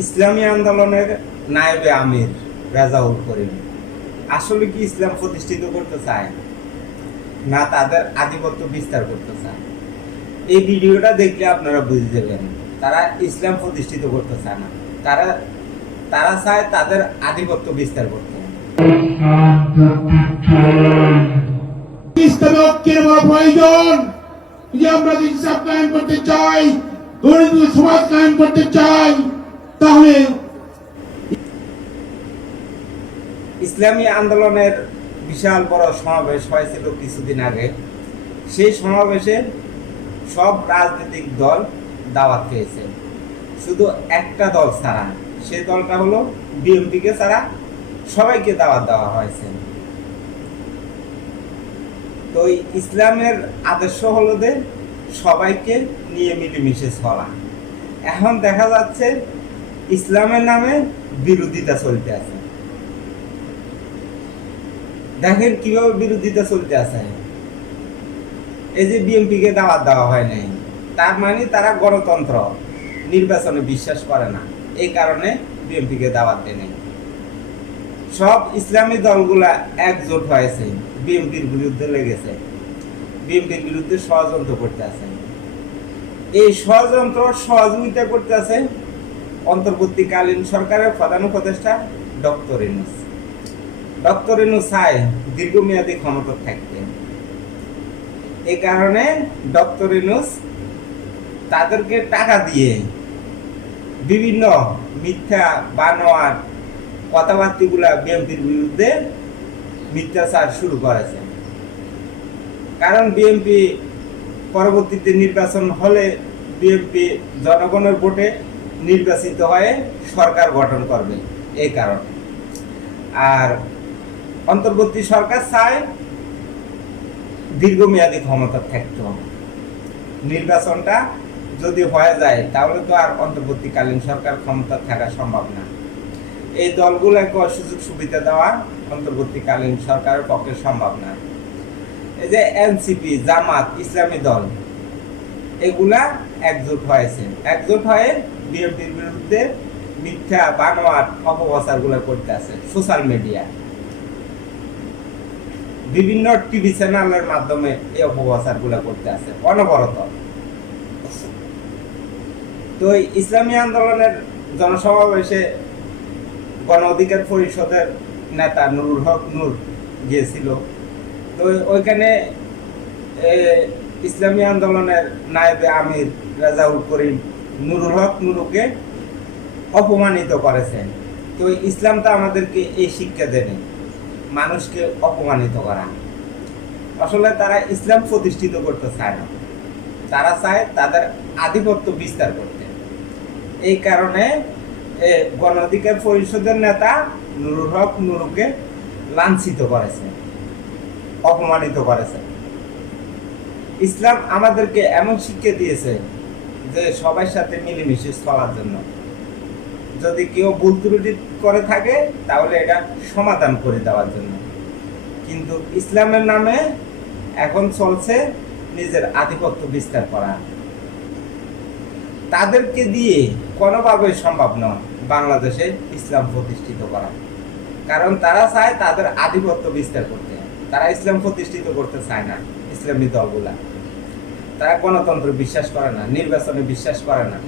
ইসলামী আন্দোলনের নায়েবে আমির রাজাউল করিম। আসলে কি ইসলাম প্রতিষ্ঠিত করতে চায়? না তাদের আধিপত্য বিস্তার করতে চায়? এই ভিডিওটা দেখলে আপনারা বুঝে যাবেন, তারা ইসলাম প্রতিষ্ঠিত করতে চায় না। তারা তারা চায় তাদের আধিপত্য বিস্তার করতে। ইসলামী প্রয়োজন যদি আমরা ইনসাফ কায়েম করতে চাই, গরিব সমাজ কায়েম করতে চাই তাহলে ইসলামী আন্দোলনের বিশাল বড় সমাবেশ হয়েছিল কিছুদিন আগে। সেই সমাবেশে সব রাজনৈতিক দল দাওয়াত পেয়েছে। শুধু একটা দল ছাড়া সেই দলটা হলো বিএনপিকে ছাড়া সবাইকে দাওয়াত দেওয়া হয়েছে। তো ইসলামের আদর্শ হলো যে সবাইকে নিয়ে মিলেমিশে চলা। এখন দেখা যাচ্ছে ইসলামের নামে বিরোধিতা চলতে আছে। দেখেন কীভাবে বিরোধিতা চলতে আছে। এই যে বিএনপি কে দাওয়াত দেওয়া হয় নাই, তার মানে তারা গণতন্ত্র, নির্বাচনে বিশ্বাস করে না। এই কারণে বিএনপি কে দাওয়াত দেয় নাই। সব ইসলামী দলগুলা একজোট হয়েছে, বিএনপির বিরুদ্ধে লেগেছে। বিএনপির বিরুদ্ধে ষড়যন্ত্র করতে আছে। এই ষড়যন্ত্র সহযোগিতা করতে আছে অন্তর্বর্তীকালীন সরকারের প্রধান উপদেষ্টা ডক্টর ইনুস ডক্টর ইনুস চায় দীর্ঘমেয়াদী ক্ষমতা থাকতে এই কারণে ডক্টর ইনুস তাদেরকে টাকা দিয়ে বিভিন্ন মিথ্যা বানোয়ার কথাবার্তিগুলা বিএনপির বিরুদ্ধে মিথ্যাচার শুরু করেছে। কারণ বিএনপি পরবর্তীতে নির্বাচন হলে বিএনপি জনগণের ভোটে নির্বাচিত হয়ে সরকার গঠন করবে, এই কারণে। আর অন্তর্বর্তী সরকার চায় দীর্ঘমেয়াদী ক্ষমতা থাকতে হবে। নির্বাচনটা যদি হয়ে যায়, তাহলে তো আর অন্তর্বর্তীকালীন সরকার ক্ষমতা থাকা সম্ভব না। এই দলগুলোকে সুযোগ সুবিধা দেওয়া অন্তর্বর্তীকালীন সরকারের পক্ষে সম্ভব না। এই যে এনসিপি, জামাত, ইসলামী দল, এগুলা একজোট হয়েছে। একজোট হয়ে বিএনপির বিরুদ্ধে মিথ্যা বানোয়ার করতে আছে সোশ্যাল মিডিয়া। বিভিন্ন টিভি চ্যানেলের মাধ্যমে এই করতে আছে, অনবরত। তো ইসলামী আন্দোলনের জনসমাবেশে গণ অধিকার পরিষদের নেতা নুরুল হক নূর গিয়েছিল। তো ওইখানে ইসলামী আন্দোলনের নায়েবে আমির রাজাউল করিম নুরুল হক নুরুকে অপমানিত করেছেন। তো ইসলাম তো আমাদেরকে এই শিক্ষা দেয়নি মানুষকে অপমানিত করা। আসলে তারা ইসলাম প্রতিষ্ঠিত করতে চায় না। তারা চায় তাদের আধিপত্য বিস্তার করতে। এই কারণে গণ অধিকার পরিষদের নেতা নুরুল হক নুরুকে লাঞ্ছিত করেছে, অপমানিত করেছে। ইসলাম আমাদেরকে এমন শিক্ষা দিয়েছে যে সবার সাথে মিলেমিশে চলার জন্য। যদি কেউ ভুল ত্রুটি করে থাকে, তাহলে এটা সমাধান করে দেওয়ার জন্য। কিন্তু ইসলামের নামে এখন চলছে নিজের আধিপত্য বিস্তার করা। তাদেরকে দিয়ে কোনোভাবে সম্ভব নয় বাংলাদেশে ইসলাম প্রতিষ্ঠিত করা। কারণ তারা চায় তাদের আধিপত্য বিস্তার করতে। তারা ইসলাম প্রতিষ্ঠিত করতে চায় না ইসলামী দলগুলা। তারা গণতন্ত্র বিশ্বাস করে না নির্বাচনে বিশ্বাস করে না।